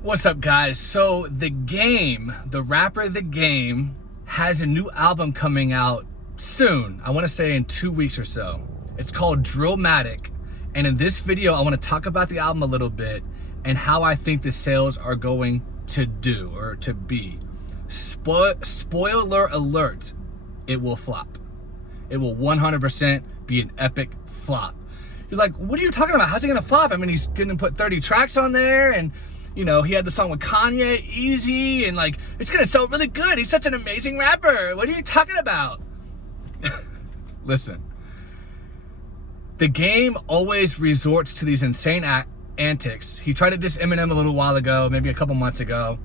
What's up, guys? So the rapper The Game has a new album coming out soon. I want to say in 2 weeks or so. It's called Drillmatic. And in this video, I want to talk about the album a little bit and how I think the sales are going to do or to be. Spoiler alert, it will flop. It will 100% be an epic flop. You're like, what are you talking about? How's it going to flop? I mean, he's going to put 30 tracks on there, and you know, he had the song with Kanye, Easy, and like, it's gonna sell really good. He's such an amazing rapper. What are you talking about? Listen, The Game always resorts to these insane antics. He tried to diss Eminem a little while ago, maybe a couple months ago.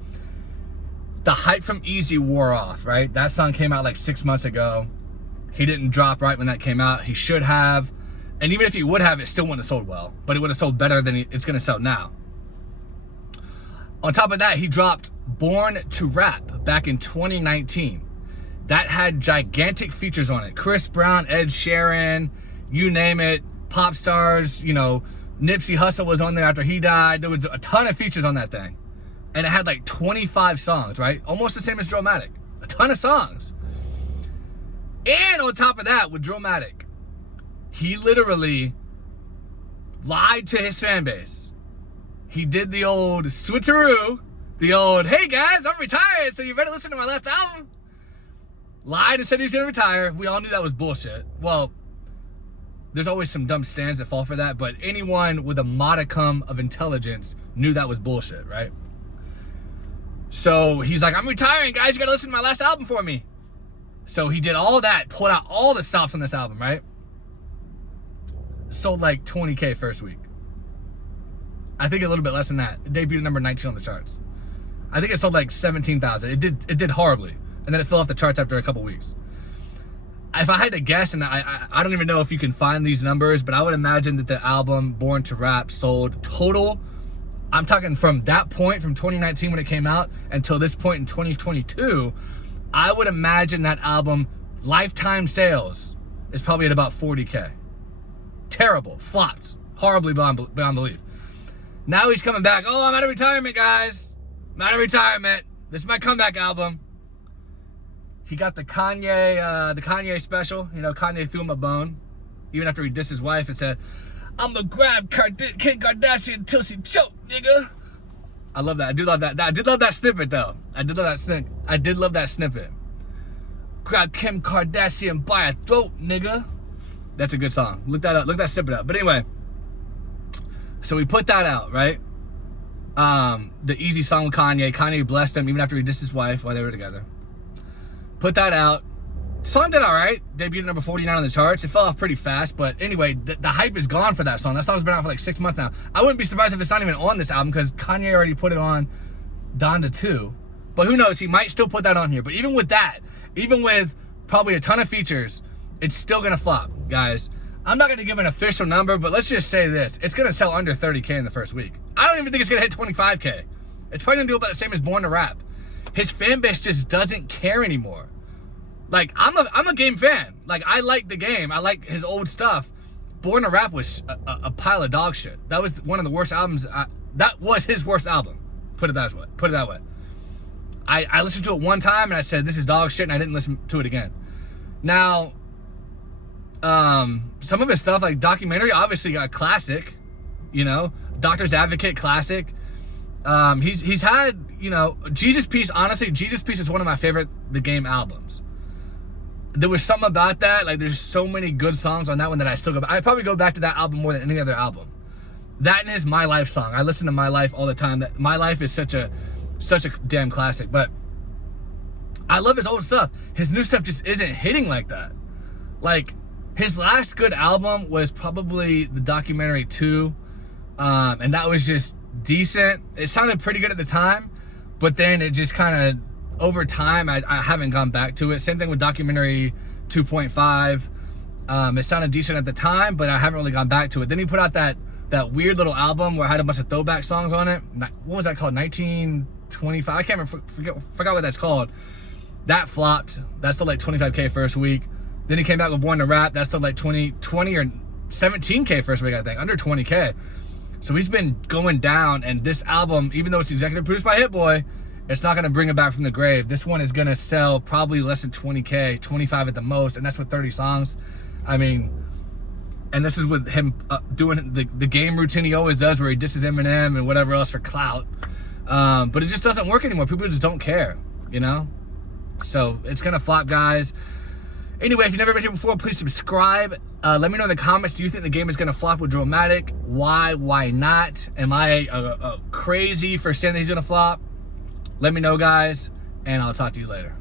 The hype from Eazy wore off, right? That song came out like 6 months ago. He didn't drop right when that came out. He should have. And even if he would have, it still wouldn't have sold well. But it would have sold better than it's gonna sell now. On top of that, he dropped Born to Rap back in 2019. That had gigantic features on it. Chris Brown, Ed Sheeran, you name it, pop stars, you know, Nipsey Hussle was on there after he died. There was a ton of features on that thing. And it had like 25 songs, right? Almost the same as Drillmatic. A ton of songs. And on top of that, with Drillmatic, he literally lied to his fan base. He did the old switcheroo, the old, hey guys, I'm retired, so you better listen to my last album. Lied and said he was gonna retire. We all knew that was bullshit. Well, there's always some dumb stands that fall for that, but anyone with a modicum of intelligence knew that was bullshit, right? So he's like, I'm retiring, guys, you gotta listen to my last album for me. So he did all that, pulled out all the stops on this album, right? Sold like 20K first week. I think a little bit less than that. It debuted at number 19 on the charts. I think it sold like 17,000. It did horribly. And then it fell off the charts after a couple weeks. If I had to guess, and I don't even know if you can find these numbers, but I would imagine that the album Born to Rap sold total, I'm talking from that point, from 2019 when it came out, until this point in 2022, I would imagine that album lifetime sales is probably at about 40K. Terrible. Flopped. Horribly beyond belief. Now he's coming back. Oh, I'm out of retirement, guys. I'm out of retirement. This is my comeback album. He got the Kanye special. You know, Kanye threw him a bone. Even after he dissed his wife and said, I'm gonna grab Kim Kardashian until she choke, nigga. I love that. I do love that. I did love that snippet, though. I did love that snippet. Grab Kim Kardashian by a throat, nigga. That's a good song. Look that up. Look that snippet up. But anyway. So we put that out, right? The Easy song with Kanye. Kanye blessed him even after he dissed his wife while they were together. Put that out. Song did all right. Debuted at number 49 on the charts. It fell off pretty fast, but anyway, the hype is gone for that song. That song's been out for like 6 months now. I wouldn't be surprised if it's not even on this album because Kanye already put it on Donda 2. But who knows? He might still put that on here. But even with that, even with probably a ton of features, it's still gonna flop, guys. I'm not going to give an official number, but let's just say this. It's going to sell under 30K in the first week. I don't even think it's going to hit 25K. It's probably going to do about the same as Born to Rap. His fan base just doesn't care anymore. Like, I'm a Game fan. Like, I like The Game. I like his old stuff. Born to Rap was a pile of dog shit. That was one of the worst albums. That was his worst album. Put it that way. I listened to it one time, and I said, this is dog shit, and I didn't listen to it again. Now, some of his stuff, like Documentary, obviously got a classic, you know, Doctor's Advocate, classic. He's had, you know, Jesus Piece. Honestly, Jesus Piece is one of my favorite The Game albums. There was something about that, like there's so many good songs on that one that I still go back. I probably go back to that album more than any other album. That and his My Life song. I listen to My Life all the time. That My Life is such a damn classic. But I love his old stuff. His new stuff just isn't hitting like that. Like, his last good album was probably the Documentary 2, and that was just decent. It sounded pretty good at the time, but then it just kind of, over time, I haven't gone back to it. Same thing with Documentary 2.5. It sounded decent at the time, but I haven't really gone back to it. Then he put out that weird little album where I had a bunch of throwback songs on it. What was that called? 1925? I can't remember, forgot what that's called. That flopped. That sold like 25K first week. Then he came back with Born to Rap. That's still like 20 or 17K first week, I think. Under 20K. So he's been going down, and this album, even though it's executive produced by Hit Boy, it's not going to bring him back from the grave. This one is going to sell probably less than 20K, 25 at the most, and that's with 30 songs. I mean, and this is with him doing the game routine he always does where he disses Eminem and whatever else for clout. But it just doesn't work anymore. People just don't care, you know? So it's going to flop, guys. Anyway, if you've never been here before, please subscribe. Let me know in the comments, do you think the game is going to flop with Drillmatic? Why? Why not? Am I crazy for saying that he's going to flop? Let me know, guys, and I'll talk to you later.